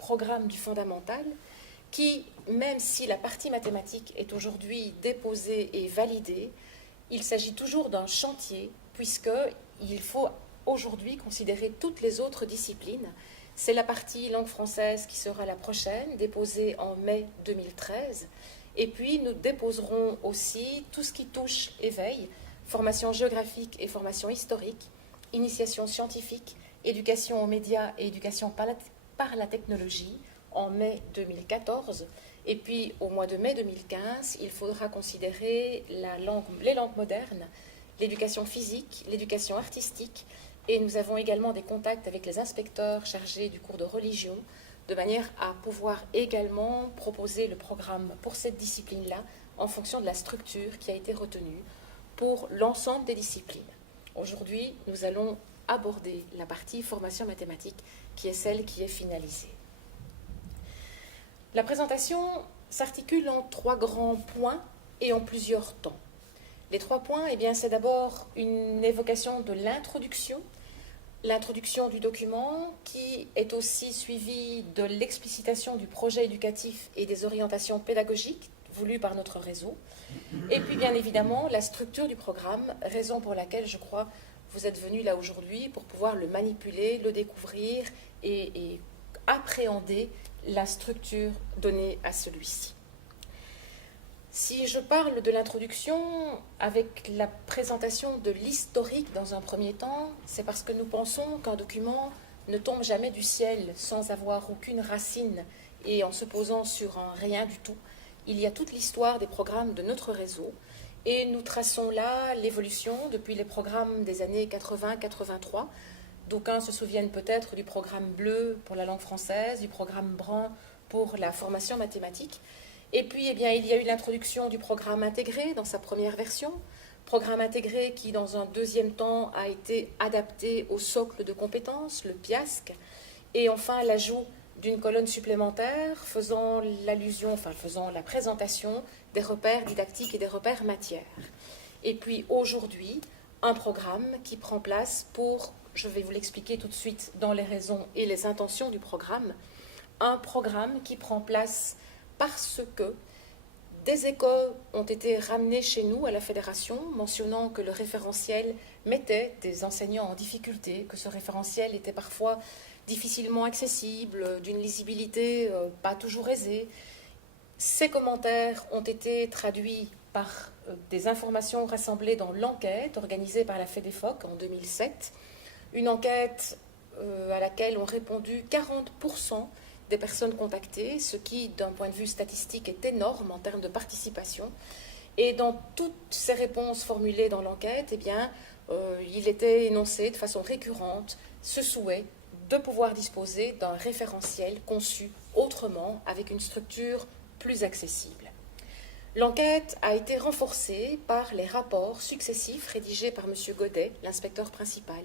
programme du fondamental qui, même si la partie mathématique est aujourd'hui déposée et validée, il s'agit toujours d'un chantier, puisqu'il faut aujourd'hui considérer toutes les autres disciplines. C'est la partie langue française qui sera la prochaine, déposée en mai 2013. Et puis, nous déposerons aussi tout ce qui touche éveil, formation géographique et formation historique, initiation scientifique, éducation aux médias et éducation par la technologie en mai 2014. Et puis, au mois de mai 2015, il faudra considérer les langues modernes, l'éducation physique, l'éducation artistique. Et nous avons également des contacts avec les inspecteurs chargés du cours de religion, de manière à pouvoir également proposer le programme pour cette discipline-là en fonction de la structure qui a été retenue pour l'ensemble des disciplines. Aujourd'hui, nous allons aborder la partie formation mathématique qui est celle qui est finalisée. La présentation s'articule en 3 grands points et en plusieurs temps. Les 3 points, c'est d'abord une évocation de l'introduction du document qui est aussi suivie de l'explicitation du projet éducatif et des orientations pédagogiques voulues par notre réseau. Et puis bien évidemment la structure du programme, raison pour laquelle je crois vous êtes venus là aujourd'hui pour pouvoir le manipuler, le découvrir et appréhender la structure donnée à celui-ci. Si je parle de l'introduction avec la présentation de l'historique dans un premier temps, c'est parce que nous pensons qu'un document ne tombe jamais du ciel sans avoir aucune racine et en se posant sur un rien du tout. Il y a toute l'histoire des programmes de notre réseau et nous traçons là l'évolution depuis les programmes des années 80-83. D'aucuns se souviennent peut-être du programme bleu pour la langue française, du programme brun pour la formation mathématique. Et puis, il y a eu l'introduction du programme intégré dans sa première version, programme intégré qui, dans un deuxième temps, a été adapté au socle de compétences, le PIASC, et enfin l'ajout d'une colonne supplémentaire faisant la présentation des repères didactiques et des repères matières. Et puis, aujourd'hui, un programme qui prend place pour, je vais vous l'expliquer tout de suite dans les raisons et les intentions du programme, un programme qui prend place parce que des écoles ont été ramenées chez nous à la fédération, mentionnant que le référentiel mettait des enseignants en difficulté, que ce référentiel était parfois difficilement accessible, d'une lisibilité pas toujours aisée. Ces commentaires ont été traduits par des informations rassemblées dans l'enquête organisée par la FEDEFOC en 2007, une enquête à laquelle ont répondu 40% des personnes contactées, ce qui, d'un point de vue statistique, est énorme en termes de participation. Et dans toutes ces réponses formulées dans l'enquête, il était énoncé de façon récurrente ce souhait de pouvoir disposer d'un référentiel conçu autrement, avec une structure plus accessible. L'enquête a été renforcée par les rapports successifs rédigés par M. Godet, l'inspecteur principal,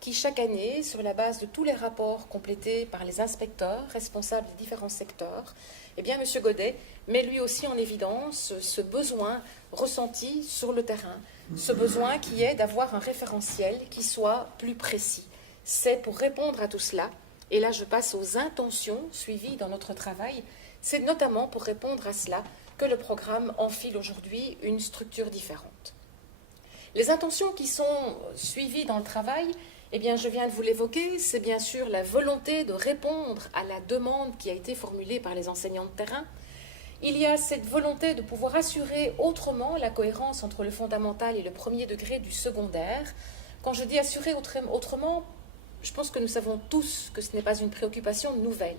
qui chaque année, sur la base de tous les rapports complétés par les inspecteurs responsables des différents secteurs, M. Godet met lui aussi en évidence ce besoin ressenti sur le terrain, ce besoin qui est d'avoir un référentiel qui soit plus précis. C'est pour répondre à tout cela, et là je passe aux intentions suivies dans notre travail, c'est notamment pour répondre à cela que le programme enfile aujourd'hui une structure différente. Les intentions qui sont suivies dans le travail, je viens de vous l'évoquer, c'est bien sûr la volonté de répondre à la demande qui a été formulée par les enseignants de terrain. Il y a cette volonté de pouvoir assurer autrement la cohérence entre le fondamental et le premier degré du secondaire. Quand je dis assurer autrement, je pense que nous savons tous que ce n'est pas une préoccupation nouvelle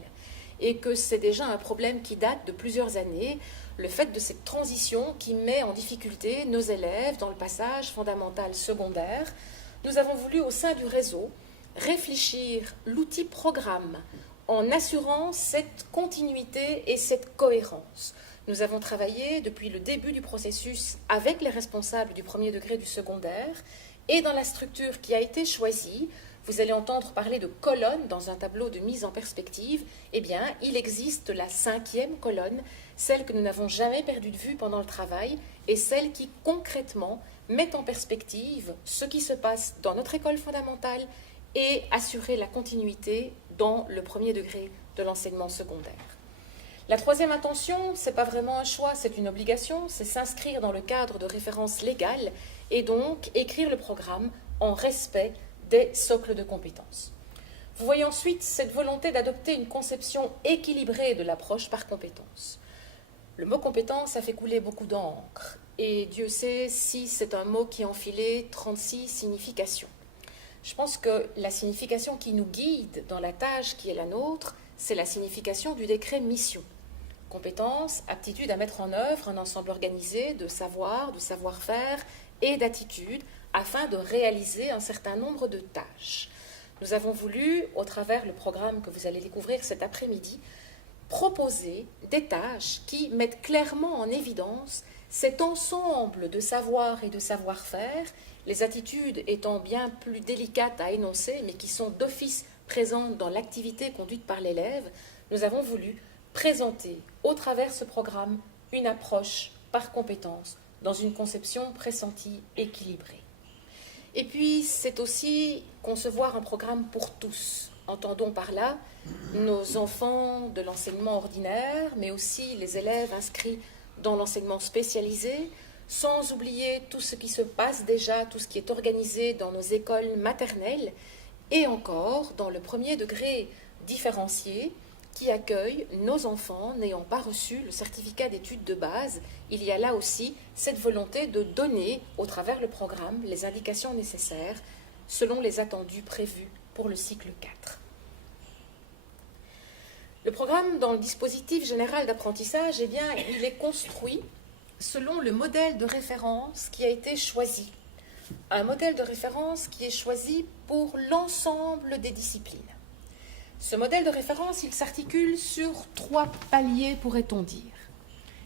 et que c'est déjà un problème qui date de plusieurs années, le fait de cette transition qui met en difficulté nos élèves dans le passage fondamental-secondaire. Nous avons voulu, au sein du réseau, réfléchir l'outil programme en assurant cette continuité et cette cohérence. Nous avons travaillé depuis le début du processus avec les responsables du premier degré du secondaire et dans la structure qui a été choisie, vous allez entendre parler de colonnes dans un tableau de mise en perspective. Il existe la 5e colonne, celle que nous n'avons jamais perdue de vue pendant le travail et celle qui concrètement met en perspective ce qui se passe dans notre école fondamentale et assurer la continuité dans le premier degré de l'enseignement secondaire. La troisième intention, ce n'est pas vraiment un choix, c'est une obligation, c'est s'inscrire dans le cadre de références légales et donc écrire le programme en respect des socles de compétences. Vous voyez ensuite cette volonté d'adopter une conception équilibrée de l'approche par compétences. Le mot compétence a fait couler beaucoup d'encre et Dieu sait si c'est un mot qui a enfilé 36 significations. Je pense que la signification qui nous guide dans la tâche qui est la nôtre, c'est la signification du décret mission. Compétence, aptitude à mettre en œuvre un ensemble organisé de savoir, de savoir-faire et d'attitudes afin de réaliser un certain nombre de tâches. Nous avons voulu, au travers le programme que vous allez découvrir cet après-midi, proposer des tâches qui mettent clairement en évidence cet ensemble de savoir et de savoir-faire, les attitudes étant bien plus délicates à énoncer, mais qui sont d'office présentes dans l'activité conduite par l'élève. Nous avons voulu présenter, au travers ce programme, une approche par compétence, dans une conception pressentie équilibrée. Et puis, c'est aussi concevoir un programme pour tous. Entendons par là nos enfants de l'enseignement ordinaire, mais aussi les élèves inscrits dans l'enseignement spécialisé, sans oublier tout ce qui se passe déjà, tout ce qui est organisé dans nos écoles maternelles, et encore dans le premier degré différencié, qui accueille nos enfants n'ayant pas reçu le certificat d'études de base. Il y a là aussi cette volonté de donner, au travers le programme, les indications nécessaires selon les attendus prévus pour le cycle 4. Le programme dans le dispositif général d'apprentissage, eh bien, il est construit selon le modèle de référence qui a été choisi. Un modèle de référence qui est choisi pour l'ensemble des disciplines. Ce modèle de référence, il s'articule sur 3 paliers, pourrait-on dire.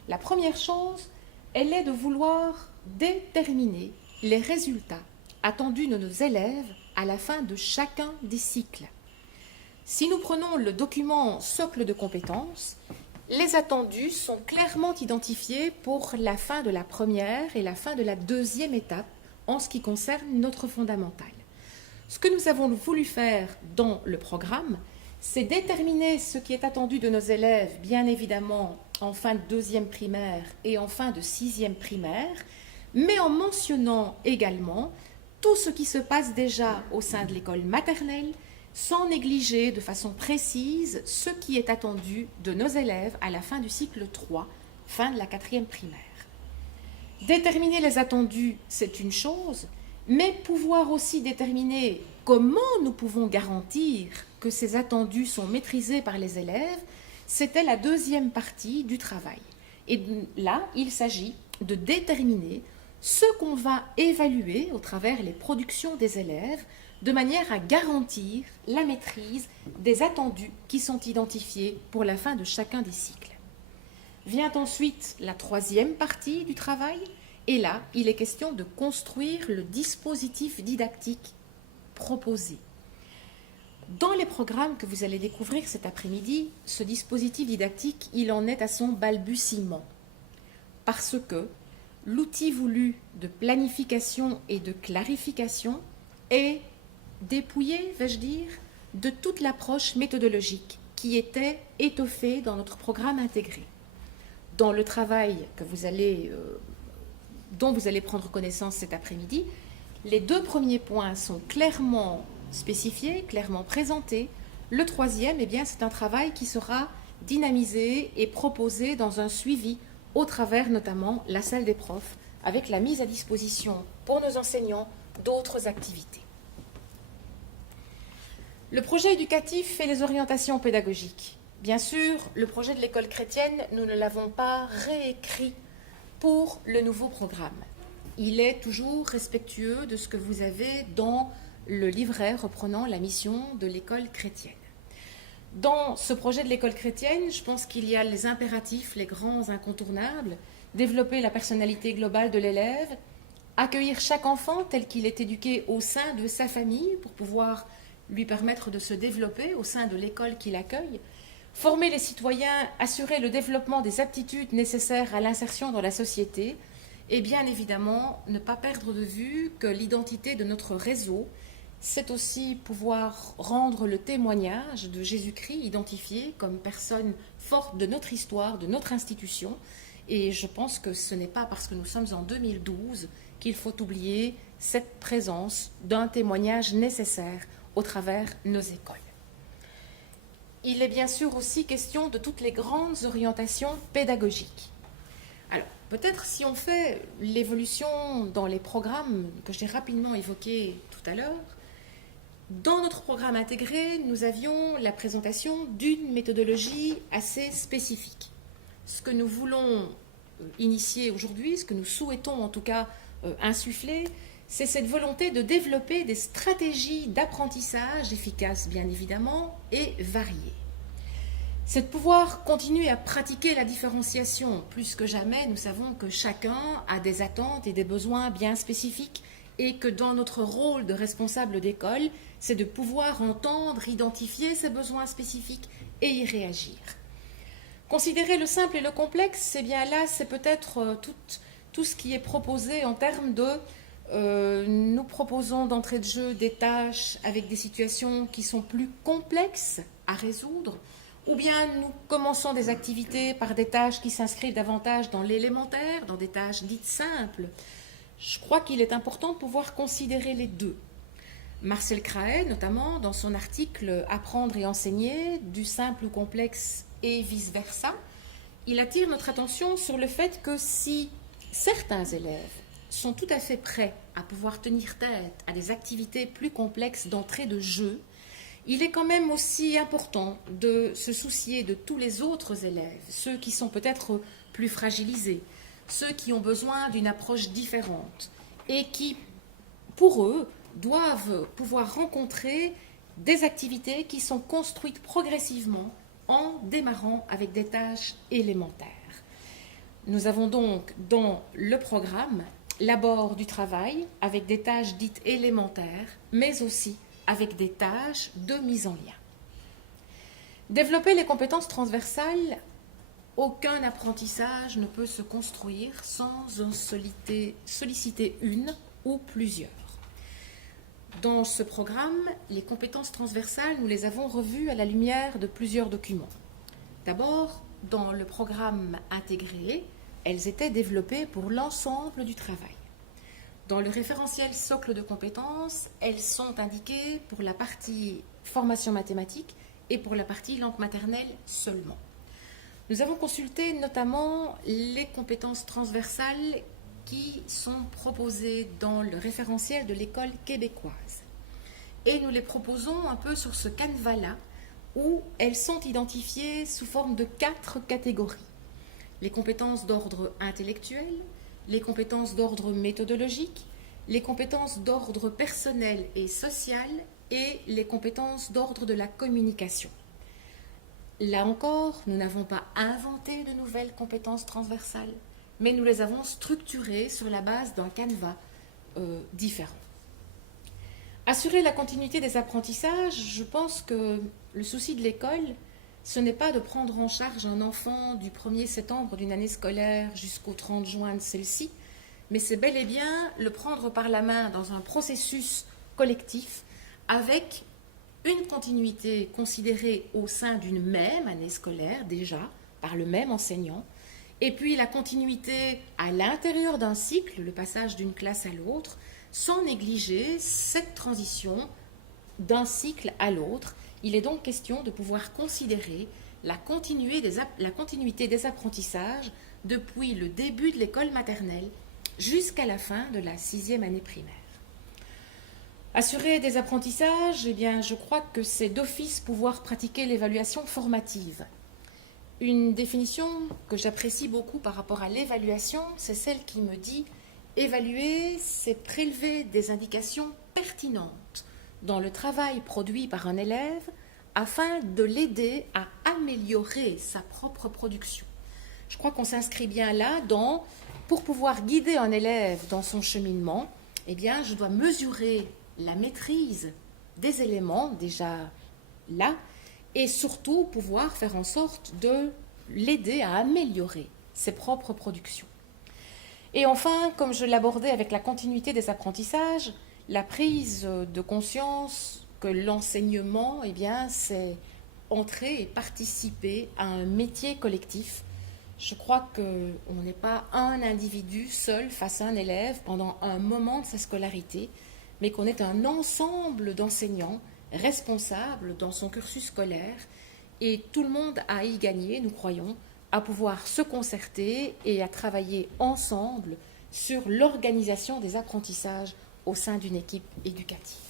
La première chose, elle est de vouloir déterminer les résultats attendus de nos élèves à la fin de chacun des cycles. Si nous prenons le document socle de compétences, les attendus sont clairement identifiés pour la fin de la première et la fin de la deuxième étape en ce qui concerne notre fondamental. Ce que nous avons voulu faire dans le programme, c'est déterminer ce qui est attendu de nos élèves, bien évidemment en fin de deuxième primaire et en fin de sixième primaire, mais en mentionnant également tout ce qui se passe déjà au sein de l'école maternelle, sans négliger de façon précise ce qui est attendu de nos élèves à la fin du cycle 3, fin de la quatrième primaire. Déterminer les attendus, c'est une chose, mais pouvoir aussi déterminer comment nous pouvons garantir que ces attendus sont maîtrisés par les élèves, c'était la deuxième partie du travail. Et là, il s'agit de déterminer ce qu'on va évaluer au travers les productions des élèves, de manière à garantir la maîtrise des attendus qui sont identifiés pour la fin de chacun des cycles. Vient ensuite la troisième partie du travail, et là, il est question de construire le dispositif didactique proposé. Dans les programmes que vous allez découvrir cet après-midi, ce dispositif didactique, il en est à son balbutiement, parce que l'outil voulu de planification et de clarification est dépouillé, vais-je dire, de toute l'approche méthodologique qui était étoffée dans notre programme intégré. Dans le travail dont vous allez prendre connaissance cet après-midi, les 2 premiers points sont clairement spécifiés, clairement présentés. Le troisième, eh bien, c'est un travail qui sera dynamisé et proposé dans un suivi au travers notamment la salle des profs, avec la mise à disposition pour nos enseignants d'autres activités. Le projet éducatif et les orientations pédagogiques. Bien sûr, le projet de l'école chrétienne, nous ne l'avons pas réécrit pour le nouveau programme. Il est toujours respectueux de ce que vous avez dans le livret reprenant la mission de l'école chrétienne. Dans ce projet de l'école chrétienne, je pense qu'il y a les impératifs, les grands incontournables, développer la personnalité globale de l'élève, accueillir chaque enfant tel qu'il est éduqué au sein de sa famille pour pouvoir lui permettre de se développer au sein de l'école qui l'accueille, former les citoyens, assurer le développement des aptitudes nécessaires à l'insertion dans la société et bien évidemment ne pas perdre de vue que l'identité de notre réseau c'est aussi pouvoir rendre le témoignage de Jésus-Christ identifié comme personne forte de notre histoire, de notre institution. Et je pense que ce n'est pas parce que nous sommes en 2012 qu'il faut oublier cette présence d'un témoignage nécessaire au travers nos écoles. Il est bien sûr aussi question de toutes les grandes orientations pédagogiques. Alors, peut-être si on fait l'évolution dans les programmes que j'ai rapidement évoqués tout à l'heure, dans notre programme intégré, nous avions la présentation d'une méthodologie assez spécifique. Ce que nous voulons initier aujourd'hui, ce que nous souhaitons en tout cas insuffler, c'est cette volonté de développer des stratégies d'apprentissage efficaces, bien évidemment, et variées. C'est de pouvoir continuer à pratiquer la différenciation. Plus que jamais, nous savons que chacun a des attentes et des besoins bien spécifiques et que dans notre rôle de responsable d'école, c'est de pouvoir entendre, identifier ces besoins spécifiques et y réagir. Considérer le simple et le complexe, c'est bien là, c'est peut-être tout ce qui est proposé en termes de nous proposons d'entrée de jeu des tâches avec des situations qui sont plus complexes à résoudre, ou bien nous commençons des activités par des tâches qui s'inscrivent davantage dans l'élémentaire, dans des tâches dites simples. Je crois qu'il est important de pouvoir considérer les deux. Marcel Craet, notamment, dans son article « Apprendre et enseigner, du simple au complexe et vice-versa », il attire notre attention sur le fait que si certains élèves sont tout à fait prêts à pouvoir tenir tête à des activités plus complexes d'entrée de jeu, il est quand même aussi important de se soucier de tous les autres élèves, ceux qui sont peut-être plus fragilisés, ceux qui ont besoin d'une approche différente et qui, pour eux, doivent pouvoir rencontrer des activités qui sont construites progressivement en démarrant avec des tâches élémentaires. Nous avons donc dans le programme l'abord du travail avec des tâches dites élémentaires, mais aussi avec des tâches de mise en lien. Développer les compétences transversales, aucun apprentissage ne peut se construire sans en solliciter une ou plusieurs. Dans ce programme, les compétences transversales, nous les avons revues à la lumière de plusieurs documents. D'abord, dans le programme intégré, elles étaient développées pour l'ensemble du travail. Dans le référentiel socle de compétences, elles sont indiquées pour la partie formation mathématique et pour la partie langue maternelle seulement. Nous avons consulté notamment les compétences transversales qui sont proposées dans le référentiel de l'école québécoise. Et nous les proposons un peu sur ce canevas-là, où elles sont identifiées sous forme de 4 catégories. Les compétences d'ordre intellectuel, les compétences d'ordre méthodologique, les compétences d'ordre personnel et social et les compétences d'ordre de la communication. Là encore, nous n'avons pas inventé de nouvelles compétences transversales, mais nous les avons structurées sur la base d'un canevas différent. Assurer la continuité des apprentissages, je pense que le souci de l'école, ce n'est pas de prendre en charge un enfant du 1er septembre d'une année scolaire jusqu'au 30 juin de celle-ci, mais c'est bel et bien le prendre par la main dans un processus collectif avec une continuité considérée au sein d'une même année scolaire déjà, par le même enseignant, et puis la continuité à l'intérieur d'un cycle, le passage d'une classe à l'autre, sans négliger cette transition d'un cycle à l'autre. Il est donc question de pouvoir considérer la continuité des apprentissages depuis le début de l'école maternelle jusqu'à la fin de la 6e année primaire. Assurer des apprentissages, eh bien, je crois que c'est d'office pouvoir pratiquer l'évaluation formative. Une définition que j'apprécie beaucoup par rapport à l'évaluation, c'est celle qui me dit évaluer, c'est prélever des indications pertinentes dans le travail produit par un élève afin de l'aider à améliorer sa propre production. Je crois qu'on s'inscrit bien là pour pouvoir guider un élève dans son cheminement, eh bien, je dois mesurer la maîtrise des éléments déjà là et surtout pouvoir faire en sorte de l'aider à améliorer ses propres productions. Et enfin, comme je l'abordais avec la continuité des apprentissages, la prise de conscience que l'enseignement, eh bien, c'est entrer et participer à un métier collectif. Je crois qu'on n'est pas un individu seul face à un élève pendant un moment de sa scolarité, mais qu'on est un ensemble d'enseignants responsables dans son cursus scolaire, et tout le monde a à y gagner, nous croyons, à pouvoir se concerter et à travailler ensemble sur l'organisation des apprentissages au sein d'une équipe éducative.